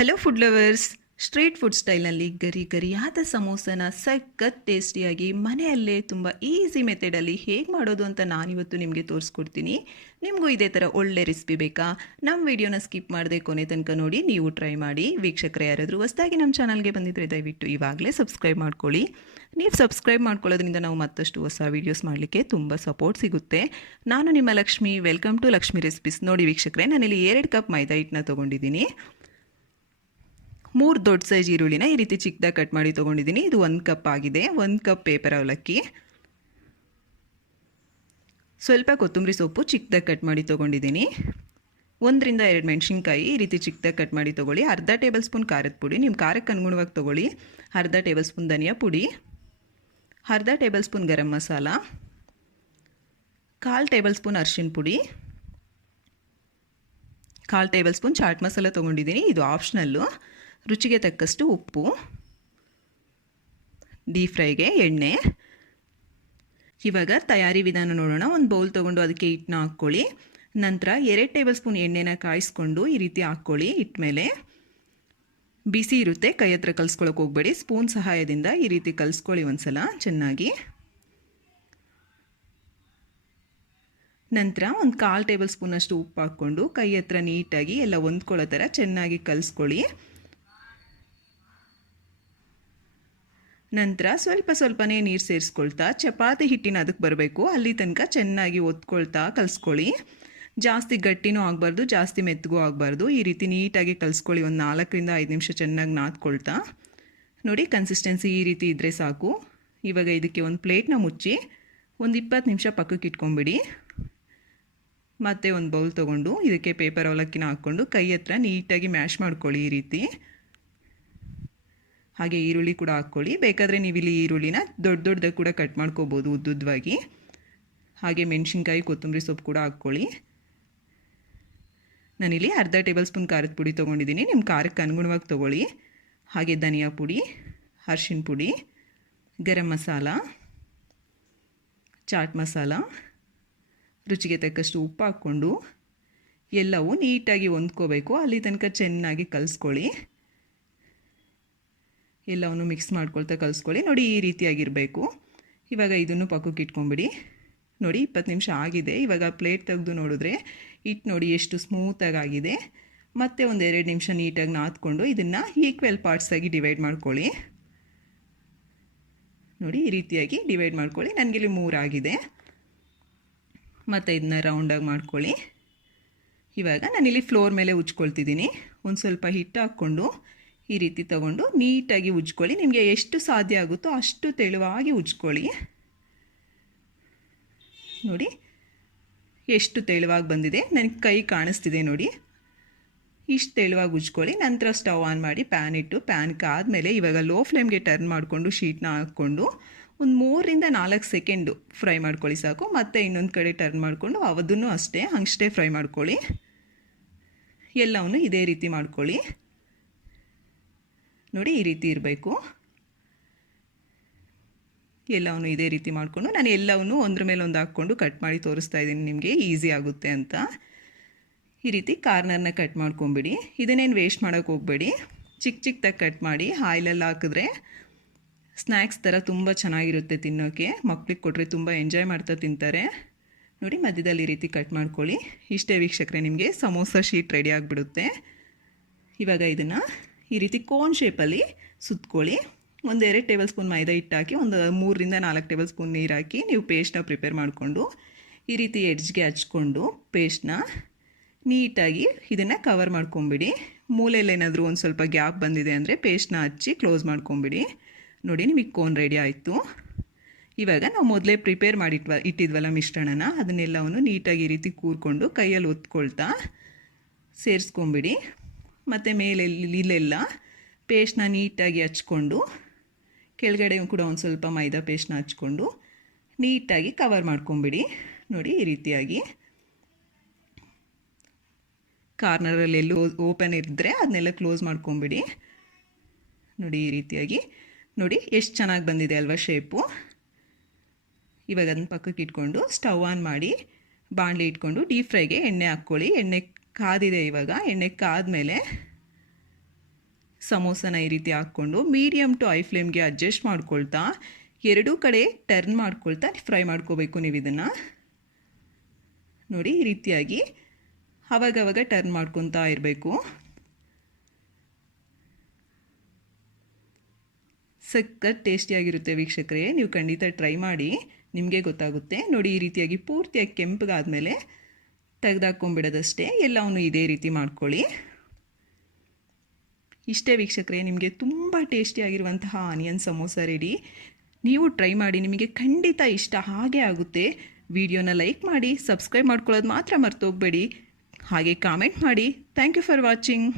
Hello food lovers. Street food ಸ್ಟೈಲ್ನಲ್ಲಿ ಗರಿ ಗರಿಯಾದ ಸಮೋಸನ ಸಖತ್ ಟೇಸ್ಟಿಯಾಗಿ ಮನೆಯಲ್ಲೇ ತುಂಬ ಈಸಿ ಮೆಥಡಲ್ಲಿ ಹೇಗೆ ಮಾಡೋದು ಅಂತ ನಾನಿವತ್ತು ನಿಮಗೆ ತೋರಿಸ್ಕೊಡ್ತೀನಿ. ನಿಮಗೂ ಇದೇ ಥರ ಒಳ್ಳೆ ರೆಸಿಪಿ ಬೇಕಾ? ನಮ್ಮ ವಿಡಿಯೋನ ಸ್ಕಿಪ್ ಮಾಡದೆ ಕೊನೆ ತನಕ ನೋಡಿ, ನೀವು ಟ್ರೈ ಮಾಡಿ. ವೀಕ್ಷಕರೇ ಯಾರಾದರೂ ಹೊಸದಾಗಿ ನಮ್ಮ ಚಾನಲ್ಗೆ ಬಂದಿದ್ದರೆ ದಯವಿಟ್ಟು ಇವಾಗಲೇ ಸಬ್ಸ್ಕ್ರೈಬ್ ಮಾಡ್ಕೊಳ್ಳಿ. ನೀವು ಸಬ್ಸ್ಕ್ರೈಬ್ ಮಾಡ್ಕೊಳ್ಳೋದ್ರಿಂದ ನಾವು ಮತ್ತಷ್ಟು ಹೊಸ ವೀಡಿಯೋಸ್ ಮಾಡಲಿಕ್ಕೆ ತುಂಬ ಸಪೋರ್ಟ್ ಸಿಗುತ್ತೆ. ನಾನು ನಿಮ್ಮ Lakshmi. Welcome to Lakshmi recipes. ನೋಡಿ ವೀಕ್ಷಕರೇ, ನಾನಿಲ್ಲಿ 2 ಕಪ್ ಮೈದಾ ಹಿಟ್ಟನ್ನ ತೊಗೊಂಡಿದ್ದೀನಿ. 3 ದೊಡ್ಡ ಸೈಜ್ ಈರುಳ್ಳಿನ ಈ ರೀತಿ ಚಿಕ್ಕದಾಗಿ ಕಟ್ ಮಾಡಿ ತೊಗೊಂಡಿದ್ದೀನಿ. ಇದು 1 ಕಪ್ ಆಗಿದೆ. 1 ಕಪ್ ಪೇಪರ್ ಅವಲಕ್ಕಿ, ಸ್ವಲ್ಪ ಕೊತ್ತಂಬರಿ ಸೊಪ್ಪು ಚಿಕ್ಕದಾಗಿ ಕಟ್ ಮಾಡಿ ತೊಗೊಂಡಿದ್ದೀನಿ. 1 ರಿಂದ 2 ಮೆಣಸಿನ್ಕಾಯಿ ಈ ರೀತಿ ಚಿಕ್ಕದಾಗಿ ಕಟ್ ಮಾಡಿ ತೊಗೊಳ್ಳಿ. ಅರ್ಧ ಟೇಬಲ್ ಸ್ಪೂನ್ ಖಾರದ ಪುಡಿ, ನಿಮ್ಮ ಖಾರಕ್ಕೆ ಅನುಗುಣವಾಗಿ ತೊಗೊಳ್ಳಿ. ಅರ್ಧ ಟೇಬಲ್ ಸ್ಪೂನ್ ಧನಿಯಾ ಪುಡಿ, ಅರ್ಧ table spoon garam masala, 1/4 table spoon ಅರಿಶಿನ ಪುಡಿ, 1/4 ಟೇಬಲ್ ಸ್ಪೂನ್ ಚಾಟ್ ಮಸಾಲ ತೊಗೊಂಡಿದ್ದೀನಿ. ಇದು ಆಪ್ಷನಲ್ಲು. ರುಚಿಗೆ ತಕ್ಕಷ್ಟು ಉಪ್ಪು, ಡೀಪ್ ಫ್ರೈಗೆ ಎಣ್ಣೆ. ಇವಾಗ ತಯಾರಿ ವಿಧಾನ ನೋಡೋಣ. ಒಂದು ಬೌಲ್ ತೊಗೊಂಡು ಅದಕ್ಕೆ ಹಿಟ್ಟನ್ನ ಹಾಕ್ಕೊಳ್ಳಿ. ನಂತರ 2 ಟೇಬಲ್ ಸ್ಪೂನ್ ಎಣ್ಣೆನ ಕಾಯಿಸ್ಕೊಂಡು ಈ ರೀತಿ ಹಾಕ್ಕೊಳ್ಳಿ. ಹಿಟ್ಟ ಮೇಲೆ ಬಿಸಿ ಇರುತ್ತೆ, ಕೈ ಹತ್ರ ಕಲಿಸ್ಕೊಳ್ಳೋಕೆ ಹೋಗಬೇಡಿ. ಸ್ಪೂನ್ ಸಹಾಯದಿಂದ ಈ ರೀತಿ ಕಲಿಸ್ಕೊಳ್ಳಿ ಒಂದು ಸಲ ಚೆನ್ನಾಗಿ. ನಂತರ ಒಂದು 1/4 ಟೇಬಲ್ ಸ್ಪೂನಷ್ಟು ಉಪ್ಪು ಹಾಕ್ಕೊಂಡು ಕೈ ಹತ್ರ ನೀಟಾಗಿ ಎಲ್ಲ ಹೊಂದ್ಕೊಳ್ಳೋ ಥರ ಚೆನ್ನಾಗಿ ಕಲಿಸ್ಕೊಳ್ಳಿ. ನಂತರ ಸ್ವಲ್ಪ ಸ್ವಲ್ಪನೇ ನೀರು ಸೇರಿಸ್ಕೊಳ್ತಾ ಚಪಾತಿ ಹಿಟ್ಟಿನ ಅದಕ್ಕೆ ಬರಬೇಕು ಅಲ್ಲಿ ತನಕ ಚೆನ್ನಾಗಿ ಒತ್ಕೊಳ್ತಾ ಕಲಿಸ್ಕೊಳ್ಳಿ. ಜಾಸ್ತಿ ಗಟ್ಟಿನೂ ಆಗಬಾರ್ದು, ಜಾಸ್ತಿ ಮೆತ್ತಗೂ ಆಗಬಾರ್ದು. ಈ ರೀತಿ ನೀಟಾಗಿ ಕಲಿಸ್ಕೊಳ್ಳಿ. ಒಂದು 4 ರಿಂದ 5 ನಿಮಿಷ ಚೆನ್ನಾಗಿ ನಾದ್ಕೊಳ್ತಾ. ನೋಡಿ, ಕನ್ಸಿಸ್ಟೆನ್ಸಿ ಈ ರೀತಿ ಇದ್ದರೆ ಸಾಕು. ಇವಾಗ ಇದಕ್ಕೆ ಒಂದು ಪ್ಲೇಟ್ನ ಮುಚ್ಚಿ ಒಂದು 20 ನಿಮಿಷ ಪಕ್ಕಕ್ಕೆ ಇಟ್ಕೊಂಬಿಡಿ. ಮತ್ತು ಒಂದು ಬೌಲ್ ತೊಗೊಂಡು ಇದಕ್ಕೆ ಪೇಪರ್ ಅವಲಕ್ಕಿನ ಹಾಕ್ಕೊಂಡು ಕೈ ಹತ್ರ ನೀಟಾಗಿ ಮ್ಯಾಶ್ ಮಾಡ್ಕೊಳ್ಳಿ ಈ ರೀತಿ. ಹಾಗೆ ಈರುಳ್ಳಿ ಕೂಡ ಹಾಕ್ಕೊಳ್ಳಿ. ಬೇಕಾದರೆ ನೀವಿಲ್ಲಿ ಈರುಳ್ಳಿನ ದೊಡ್ಡದಾಗಿ ಕೂಡ ಕಟ್ ಮಾಡ್ಕೋಬೋದು ಉದ್ದುದ್ದವಾಗಿ. ಹಾಗೆ ಮೆಣಸಿನ್ಕಾಯಿ, ಕೊತ್ತಂಬರಿ ಸೊಪ್ಪು ಕೂಡ ಹಾಕ್ಕೊಳ್ಳಿ. ನಾನಿಲ್ಲಿ ಅರ್ಧ ಟೇಬಲ್ ಸ್ಪೂನ್ ಖಾರದ ಪುಡಿ ತೊಗೊಂಡಿದ್ದೀನಿ. ನಿಮ್ಮ ಖಾರಕ್ಕೆ ಅನುಗುಣವಾಗಿ ತೊಗೊಳ್ಳಿ. ಹಾಗೆ ಧನಿಯಾ ಪುಡಿ, ಅರಿಶಿನ ಪುಡಿ, ಗರಂ ಮಸಾಲ, ಚಾಟ್ ಮಸಾಲ, ರುಚಿಗೆ ತಕ್ಕಷ್ಟು ಉಪ್ಪು ಹಾಕ್ಕೊಂಡು ಎಲ್ಲವೂ ನೀಟಾಗಿ ಹೊಂದ್ಕೋಬೇಕು. ಅಲ್ಲಿ ತನಕ ಚೆನ್ನಾಗಿ ಕಲಿಸ್ಕೊಳ್ಳಿ. ಎಲ್ಲವನ್ನು ಮಿಕ್ಸ್ ಮಾಡ್ಕೊಳ್ತಾ ಕಲಿಸ್ಕೊಳ್ಳಿ. ನೋಡಿ, ಈ ರೀತಿಯಾಗಿರಬೇಕು. ಇವಾಗ ಇದನ್ನು ಪಕ್ಕಕ್ಕೆ ಇಟ್ಕೊಂಬಿಡಿ. ನೋಡಿ, 20 ನಿಮಿಷ ಆಗಿದೆ. ಇವಾಗ ಪ್ಲೇಟ್ ತೆಗೆದು ನೋಡಿದ್ರೆ ಹಿಟ್ಟು ನೋಡಿ ಎಷ್ಟು ಸ್ಮೂತಾಗಿ ಆಗಿದೆ. ಮತ್ತು ಒಂದು 2 ನಿಮಿಷ ನೀಟಾಗಿ ನಾದ್ಕೊಂಡು ಇದನ್ನು ಈಕ್ವಲ್ ಪಾರ್ಟ್ಸಾಗಿ ಡಿವೈಡ್ ಮಾಡ್ಕೊಳ್ಳಿ. ನೋಡಿ, ಈ ರೀತಿಯಾಗಿ ಡಿವೈಡ್ ಮಾಡ್ಕೊಳ್ಳಿ. ನನಗಿಲ್ಲಿ 3 ಆಗಿದೆ. ಮತ್ತು ಇದನ್ನ ರೌಂಡಾಗಿ ಮಾಡ್ಕೊಳ್ಳಿ. ಇವಾಗ ನಾನಿಲ್ಲಿ ಫ್ಲೋರ್ ಮೇಲೆ ಉಜ್ಕೊಳ್ತಿದ್ದೀನಿ. ಒಂದು ಸ್ವಲ್ಪ ಹಿಟ್ಟು ಹಾಕ್ಕೊಂಡು ಈ ರೀತಿ ತಗೊಂಡು ನೀಟಾಗಿ ಉಜ್ಕೊಳ್ಳಿ. ನಿಮಗೆ ಎಷ್ಟು ಸಾಧ್ಯ ಆಗುತ್ತೋ ಅಷ್ಟು ತೆಳುವಾಗಿ ಉಜ್ಕೊಳ್ಳಿ. ನೋಡಿ ಎಷ್ಟು ತೆಳುವಾಗಿ ಬಂದಿದೆ. ನನಗೆ ಕೈ ಕಾಣಿಸ್ತಿದೆ ನೋಡಿ. ಇಷ್ಟು ತೆಳುವಾಗಿ ಉಜ್ಕೊಳ್ಳಿ. ನಂತರ ಸ್ಟವ್ ಆನ್ ಮಾಡಿ ಪ್ಯಾನ್ ಇಟ್ಟು, ಪ್ಯಾನ್ಗೆ ಆದಮೇಲೆ ಇವಾಗ ಲೋ ಫ್ಲೇಮ್ಗೆ ಟರ್ನ್ ಮಾಡಿಕೊಂಡು ಶೀಟ್ನ ಹಾಕ್ಕೊಂಡು ಒಂದು 3 ರಿಂದ 4 ಸೆಕೆಂಡು ಫ್ರೈ ಮಾಡ್ಕೊಳ್ಳಿ ಸಾಕು. ಮತ್ತು ಇನ್ನೊಂದು ಕಡೆ ಟರ್ನ್ ಮಾಡಿಕೊಂಡು ಅದನ್ನು ಅಷ್ಟೇ ಫ್ರೈ ಮಾಡ್ಕೊಳ್ಳಿ. ಎಲ್ಲವನ್ನು ಇದೇ ರೀತಿ ಮಾಡ್ಕೊಳ್ಳಿ. ನೋಡಿ, ಈ ರೀತಿ ಇರಬೇಕು. ಎಲ್ಲವನ್ನು ಇದೇ ರೀತಿ ಮಾಡಿಕೊಂಡು ನಾನು ಎಲ್ಲವನ್ನು ಒಂದ್ರ ಮೇಲೆ ಒಂದು ಹಾಕ್ಕೊಂಡು ಕಟ್ ಮಾಡಿ ತೋರಿಸ್ತಾ ಇದ್ದೀನಿ, ನಿಮಗೆ ಈಸಿ ಆಗುತ್ತೆ ಅಂತ. ಈ ರೀತಿ ಕಾರ್ನರ್ನ ಕಟ್ ಮಾಡ್ಕೊಂಬಿಡಿ. ಇದನ್ನೇನು ವೇಸ್ಟ್ ಮಾಡೋಕ್ಕೆ ಹೋಗಬೇಡಿ. ಚಿಕ್ಕದಾಗಿ ಕಟ್ ಮಾಡಿ ಆಯಿಲಲ್ಲಿ ಹಾಕಿದ್ರೆ ಸ್ನ್ಯಾಕ್ಸ್ ಥರ ತುಂಬ ಚೆನ್ನಾಗಿರುತ್ತೆ ತಿನ್ನೋಕ್ಕೆ. ಮಕ್ಳಿಗೆ ಕೊಟ್ಟರೆ ತುಂಬ ಎಂಜಾಯ್ ಮಾಡ್ತಾ ತಿಂತಾರೆ. ನೋಡಿ, ಮಧ್ಯದಲ್ಲಿ ಈ ರೀತಿ ಕಟ್ ಮಾಡ್ಕೊಳ್ಳಿ. ಇಷ್ಟೇ ವೀಕ್ಷಕರೇ, ನಿಮಗೆ ಸಮೋಸ ಶೀಟ್ ರೆಡಿ ಆಗಿಬಿಡುತ್ತೆ. ಇವಾಗ ಇದನ್ನು ಈ ರೀತಿ ಕೋನ್ ಶೇಪಲ್ಲಿ ಸುತ್ಕೊಳ್ಳಿ. ಒಂದು 2 ಟೇಬಲ್ ಸ್ಪೂನ್ ಮೈದಾ ಹಿಟ್ಟು ಹಾಕಿ ಒಂದು 3 ರಿಂದ 4 ಟೇಬಲ್ ಸ್ಪೂನ್ ನೀರು ಹಾಕಿ ನೀವು ಪೇಸ್ಟ್ನ ಪ್ರಿಪೇರ್ ಮಾಡಿಕೊಂಡು ಈ ರೀತಿ ಎಡ್ಜ್ಗೆ ಹಚ್ಕೊಂಡು ಪೇಸ್ಟ್ನ ನೀಟಾಗಿ ಇದನ್ನು ಕವರ್ ಮಾಡ್ಕೊಂಬಿಡಿ. ಮೂಲೆಯಲ್ಲಿ ಏನಾದರೂ ಒಂದು ಸ್ವಲ್ಪ ಗ್ಯಾಪ್ ಬಂದಿದೆ ಅಂದರೆ ಪೇಸ್ಟ್ನ ಹಚ್ಚಿ ಕ್ಲೋಸ್ ಮಾಡ್ಕೊಂಬಿಡಿ. ನೋಡಿ, ನಿಮಗೆ ಕೋನ್ ರೆಡಿ ಆಯಿತು. ಇವಾಗ ನಾವು ಮೊದಲೇ ಪ್ರಿಪೇರ್ ಮಾಡಿ ಇಟ್ಟಿದ್ವಲ್ಲ ಮಿಶ್ರಣನ, ಅದನ್ನೆಲ್ಲವನ್ನು ನೀಟಾಗಿ ಈ ರೀತಿ ಕೂರ್ಕೊಂಡು ಕೈಯಲ್ಲಿ ಒತ್ಕೊಳ್ತಾ ಸೇರಿಸ್ಕೊಂಬಿಡಿ. ಮತ್ತು ಮೇಲೆ ಇಲ್ಲೆಲ್ಲ ಪೇಸ್ಟ್ನ ನೀಟಾಗಿ ಹಚ್ಕೊಂಡು ಕೆಳಗಡೆ ಕೂಡ ಒಂದು ಸ್ವಲ್ಪ ಮೈದಾ ಪೇಸ್ಟ್ನ ಹಚ್ಕೊಂಡು ನೀಟಾಗಿ ಕವರ್ ಮಾಡ್ಕೊಂಬಿಡಿ. ನೋಡಿ, ಈ ರೀತಿಯಾಗಿ ಕಾರ್ನರಲ್ಲಿ ಎಲ್ಲೂ ಓಪನ್ ಇದ್ದರೆ ಅದನ್ನೆಲ್ಲ ಕ್ಲೋಸ್ ಮಾಡ್ಕೊಂಬಿಡಿ. ನೋಡಿ, ಈ ರೀತಿಯಾಗಿ ನೋಡಿ ಎಷ್ಟು ಚೆನ್ನಾಗಿ ಬಂದಿದೆ ಅಲ್ವಾ ಶೇಪು. ಇವಾಗ ಅದನ್ನ ಪಕ್ಕಕ್ಕೆ ಇಟ್ಕೊಂಡು ಸ್ಟವ್ ಆನ್ ಮಾಡಿ ಬಾಣಲಿ ಇಟ್ಕೊಂಡು ಡೀಪ್ ಫ್ರೈಗೆ ಎಣ್ಣೆ ಹಾಕ್ಕೊಳ್ಳಿ. ಎಣ್ಣೆ ಕಾದಿದೆ. ಇವಾಗ ಎಣ್ಣೆ ಕಾದ್ಮೇಲೆ ಸಮೋಸನ ಈ ರೀತಿ ಹಾಕ್ಕೊಂಡು ಮೀಡಿಯಮ್ ಟು ಹೈ ಫ್ಲೇಮ್ಗೆ ಅಡ್ಜಸ್ಟ್ ಮಾಡ್ಕೊಳ್ತಾ ಎರಡೂ ಕಡೆ ಟರ್ನ್ ಮಾಡ್ಕೊಳ್ತಾ ಫ್ರೈ ಮಾಡ್ಕೋಬೇಕು ನೀವು ಇದನ್ನು. ನೋಡಿ ಈ ರೀತಿಯಾಗಿ ಆವಾಗವಾಗ ಟರ್ನ್ ಮಾಡ್ಕೊತಾ ಇರಬೇಕು. ಸಖತ್ ಟೇಸ್ಟಿಯಾಗಿರುತ್ತೆ ವೀಕ್ಷಕರೇ, ನೀವು ಖಂಡಿತ ಟ್ರೈ ಮಾಡಿ, ನಿಮಗೆ ಗೊತ್ತಾಗುತ್ತೆ. ನೋಡಿ ಈ ರೀತಿಯಾಗಿ ಪೂರ್ತಿಯಾಗಿ ಕೆಂಪಗಾದಮೇಲೆ ತೆಗೆದಾಕೊಂಡ್ಬಿಡೋದಷ್ಟೇ. ಎಲ್ಲವನ್ನು ಇದೇ ರೀತಿ ಮಾಡ್ಕೊಳ್ಳಿ. ಇಷ್ಟೇ ವೀಕ್ಷಕರೇ, ನಿಮಗೆ ತುಂಬ ಟೇಸ್ಟಿಯಾಗಿರುವಂತಹ ಆನಿಯನ್ ಸಮೋಸ ರೆಡಿ. ನೀವು ಟ್ರೈ ಮಾಡಿ, ನಿಮಗೆ ಖಂಡಿತ ಇಷ್ಟ ಹಾಗೆ ಆಗುತ್ತೆ. ವಿಡಿಯೋನ ಲೈಕ್ ಮಾಡಿ, ಸಬ್ಸ್ಕ್ರೈಬ್ ಮಾಡ್ಕೊಳ್ಳೋದು ಮಾತ್ರ ಮರ್ತೋಗಬೇಡಿ. ಹಾಗೆ ಕಾಮೆಂಟ್ ಮಾಡಿ. Thank you for watching.